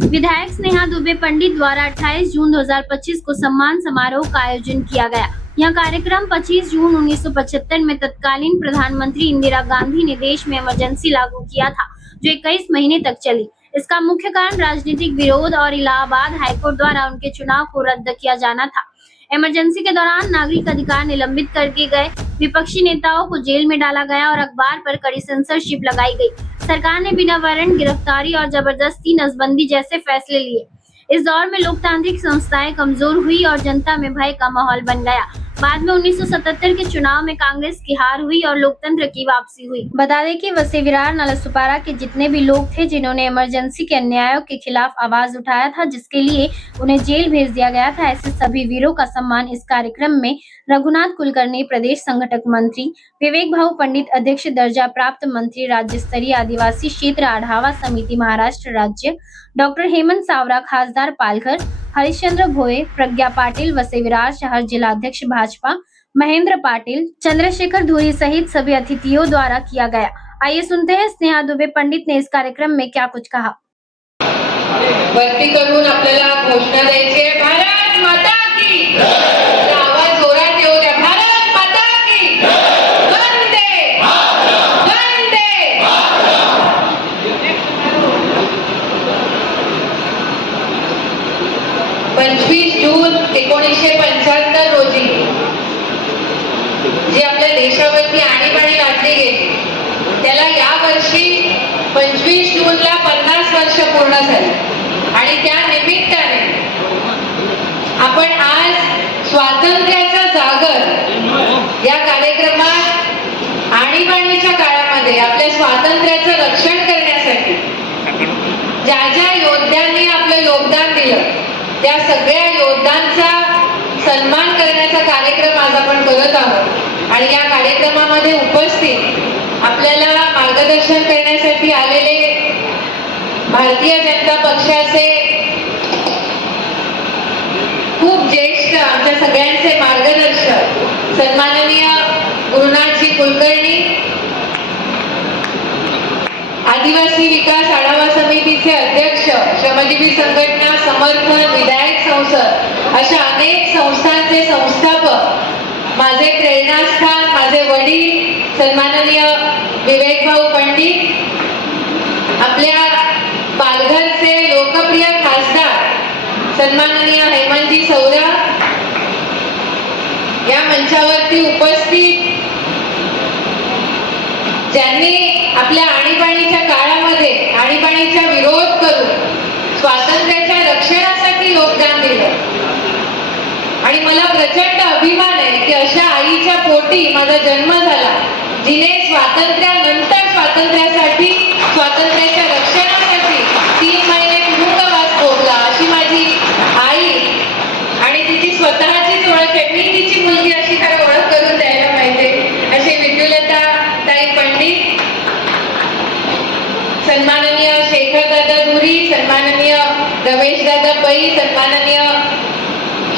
विधायक स्नेहा दुबे पंडित द्वारा 28 जून 2025 को सम्मान समारोह का आयोजन किया गया। यह कार्यक्रम 25 जून 1975 में तत्कालीन प्रधानमंत्री इंदिरा गांधी ने देश में इमरजेंसी लागू किया था, जो 21 महीने तक चली। इसका मुख्य कारण राजनीतिक विरोध और इलाहाबाद हाईकोर्ट द्वारा उनके चुनाव को रद्द किया जाना था। इमरजेंसी के दौरान नागरिक अधिकार निलंबित कर दिए गए, विपक्षी नेताओं को जेल में डाला गया और अखबार पर कड़ी सेंसरशिप लगाई गई। सरकार ने बिना वारंट गिरफ्तारी और जबरदस्ती नसबंदी जैसे फैसले लिए। इस दौर में लोकतांत्रिक संस्थाएं कमजोर हुई और जनता में भय का माहौल बन गया। बाद में 1977 के चुनाव में कांग्रेस की हार हुई और लोकतंत्र की वापसी हुई। बता दें कि वसई विरार नालासोपारा के जितने भी लोग थे जिन्होंने इमरजेंसी के अन्यायों के खिलाफ आवाज उठाया था, जिसके लिए उन्हें जेल भेज दिया गया था, ऐसे सभी वीरों का सम्मान इस कार्यक्रम में रघुनाथ कुलकर्णी, प्रदेश संगठक मंत्री, विवेक भाऊ पंडित, अध्यक्ष दर्जा प्राप्त मंत्री, राज्य स्तरीय आदिवासी क्षेत्र आढावा समिति महाराष्ट्र राज्य, डॉक्टर हेमंत सावरा, खासदार पालघर, हरिश्चंद्र भोये, प्रज्ञा पाटिल, वसई विरार शहर जिलाध्यक्ष भाजपा, महेंद्र पाटिल, चंद्रशेखर धुरी सहित सभी अतिथियों द्वारा किया गया। आइए सुनते हैं स्नेहा दुबे पंडित ने इस कार्यक्रम में क्या कुछ कहा। वरती करून आपल्याला घोषणा द्यायची आहे, भारत माता की आवाज जोरात येऊ द्या, भारत माता की वंदे वंदे। 25 जून 1975 रोजी जी आपल्या देशावरती आणीबाणी लादली गेली, त्याला या वर्षी 25 जूनला 50 वर्ष पूर्ण झाली आणि त्या निमित्ताने आपण आज स्वातंत्र्याचा जागर या कार्यक्रमात आणीबाणीच्या काळामध्ये आपल्या स्वातंत्र्याचं रक्षण करण्यासाठी ज्या ज्या योद्ध्यांनी आपलं योगदान दिलं त्या सगळ्या योद्ध्यांचा सन्मान करण्याचा कार्यक्रम आज आपण करत आहोत। आणि या कार्यक्रमामध्ये उपस्थित आपल्याला मार्गदर्शन करण्यासाठी आलेले भारतीय जनता पक्षाचे खूप ज्येष्ठ आमच्या सगळ्यांचे मार्गदर्शक सन्माननीय गुरुनाथजी कुलकर्णी, आदिवासी विकास आढावा समितीचे अध्यक्ष, श्रमजीवी संघटना समर्थन, विधायक संसद अशा अनेक संस्थांचे संस्थापक, माझे प्रेरणास्थान, माझे वडील सन्माननीय विवेक भाऊ पंडित, आपल्या पालघरचे लोकप्रिय खासदार सन्माननीय हेमंतजी सौरा, या मंचावरती उपस्थित ज्यांनी आपल्या आणीबाणीच्या काळामध्ये आणीबाणीचा विरोध करून स्वातंत्र्याच्या रक्षणासाठी योगदान दिलं। आणि मला प्रचंड अभिमान आहे की अशा आईच्या पोटी माझा जन्म झाला जिने स्वातंत्र्यानंतर स्वातंत्र्यासाठी, स्वातंत्र्याच्या रक्षणासाठी 3 महिने तुरुंगवास भोगला। अशी माझी आई आणि तिची स्वतःचीच ओळख आहे, मी तिची मुलगी अशी खरं ओळख करून द्यायला पाहिजे, अशी विद्युलता ताई पंडित, सन्माननीय शेखर दादा धुरी, सन्माननीय रमेश दादा पै, सन्माननीय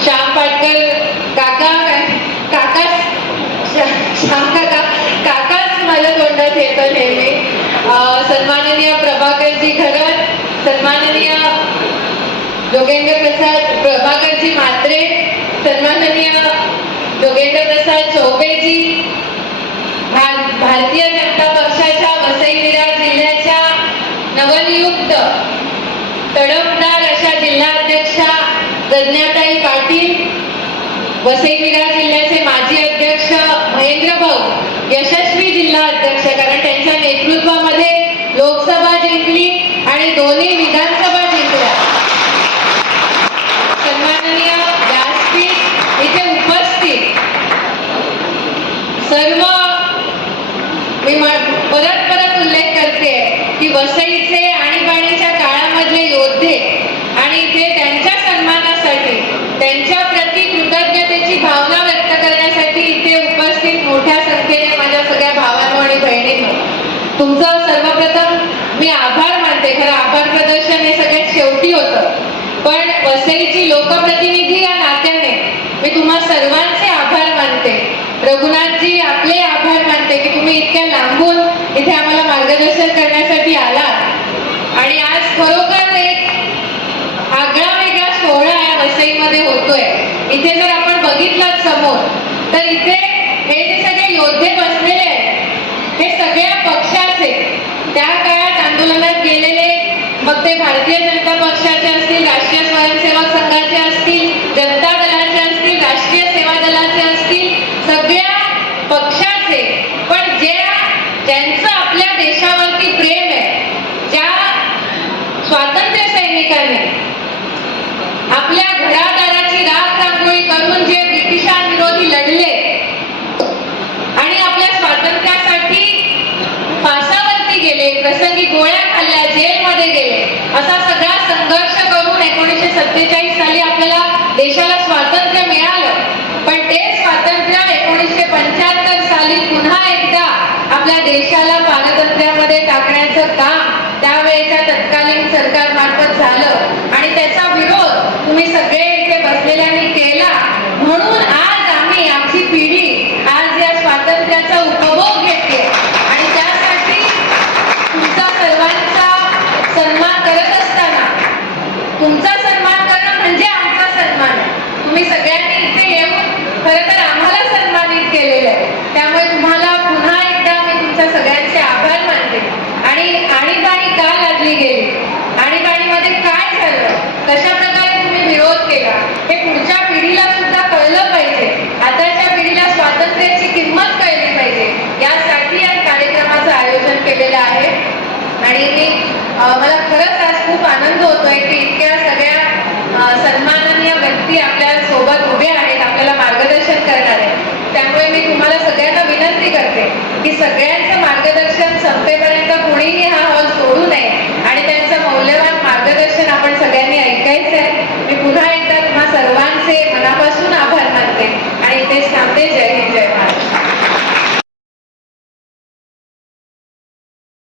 श्याम पाटकर काका, श्याम काकाच माझ्या तोंडात येतं नेहमी, सन्माननीय प्रभाकरजी घरत, सन्माननीय जोगेंद्र प्रसाद प्रभाकरजी मात्रे, सन्माननीय जोगेंद्र प्रसाद चौबेजी, भारतीय जनता पक्षाच्या वसई विरार जिल्ह्याच्या नवनियुक्त तडफदार अशा जिल्हाध्यक्षा प्रज्ञाताई पाटील, वसई विरार जिल्ह्याचे माजी अध्यक्ष महेंद्र भाऊ, यशस्वी जिल्हा अध्यक्ष, कारण त्यांच्या नेतृत्वामध्ये लोकसभा जिंकली आणि दोन्ही विधानसभा जिंकल्या। सन्माननीय व्यासपीठ इथे उपस्थित सर्व, मी परत उल्लेख करते की वसईचे आणीबाणीच्या काळामधले योद्धे आणि इथे त्यांच्या सन्मानासाठी, त्यांच्या प्रति कृतज्ञतेची भावना व्यक्त करण्यासाठी इथे उपस्थित मोठ्या संख्येने माझ्या सगळ्या भावांनो आणि बहिणींनो, तुमचं सर्वप्रथम मी आभार मानते। खरं आभार प्रदर्शन हे सगळ्यात शेवटी होतं, पण वसईची लोकप्रतिनिधी या नात्याने मी तुम्हा सर्वांचे आभार मानते। रघुनाथजी आपले आभार मानते की तुम्ही इतक्या लांबून इथे आम्हाला मार्गदर्शन करण्यासाठी आलात आणि आज खरोखर एक समोर. तर इथे हे जे सगळे योद्धे बसलेले आहेत हे सगळ्या पक्षाचे, त्या काळात आंदोलनात गेलेले, मग ते भारतीय जनता पक्षाचे असतील, राष्ट्रीय स्वयंसेवक संघाचे असतील, जनता दलाचे असतील, राष्ट्रीय सेवा दलाचे असतील, सगळ्या पक्षाचे, पण ज्यांचं आपल्या देशावरती प्रेम आहे, ज्या स्वातंत्र्य सैनिकांनी आपल्या घरादाराची राख रांगोळी करून जे ब्रिटिशांविरोधी लढले आणि आपल्या स्वातंत्र्यासाठी फासावरती गेले, प्रसंगी गोळ्या खाल्ल्या, जेलमध्ये गेले, असा सगळा संघर्ष करून 1947 साली आपल्याला देशाला स्वातंत्र्य मिळालं. पण ते स्वातंत्र्य 1975 साली पुन्हा एकदा आपल्या देशाला पारतंत्र्यामध्ये टाकण्याचं काम त्यावेळेच्या तत्कालीन सरकारमार्फत झालं आणि त्याचा विरोध तुम्ही सगळे इथे बसलेल्यांनी केला. म्हणून आज आम्ही, आमची पिढी आज या स्वातंत्र्याचा उपभोग घेते आणि त्यासाठी तुमचा सर्वांचा सन्मान करत असताना, तुमचा सन्मान करणं म्हणजे आमचा सन्मान आहे. तुम्ही सगळ्यांनी इथे येऊन खरं तर आम्हाला सन्मानित केलेलं आहे. त्यामुळे तुम्हाला पुन्हा एकदा मी तुमच्या सगळ्यांचे आभार मानते. आणि आणीबाणी का लादली गेली, आणीबाणीमध्ये काय झालं, कशा प्रकारे तुम्ही विरोध केला, हे पुढच्या पिढीला सुद्धा कळलं पाहिजे. आताच्या पिढीला स्वातंत्र्याची किंमत कळली पाहिजे, यासाठी या कार्यक्रमाचं आयोजन केलेलं आहे. आणि मला खरंच आज खूप आनंद होतोय की इतक्या सगळ्या सन्माननीय व्यक्ती आपल्या सोबत उभे आहेत, आपल्याला मार्गदर्शन करणार आहेत. त्यामुळे मी तुम्हाला सगळ्यांना विनंती करते की सगळ्यांचं मार्गदर्शन संपेपर्यंत कोणीही हा हॉल सोडू नये आणि त्यांचं मौल्यवान मार्गदर्शन आपण सगळ्यांनी ऐकायचं आहे. मी पुन्हा एकदा तुम्हा सर्वांचे मनापासून आभार मानते आणि इथेच थांबते. जय हिंद, जय महाराष्ट्र.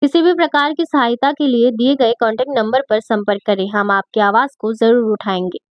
किसी भी प्रकार की सहायता के लिए दिए गए कॉन्टैक्ट नंबर पर संपर्क करें, हम आपकी आवाज़ को ज़रूर उठाएंगे।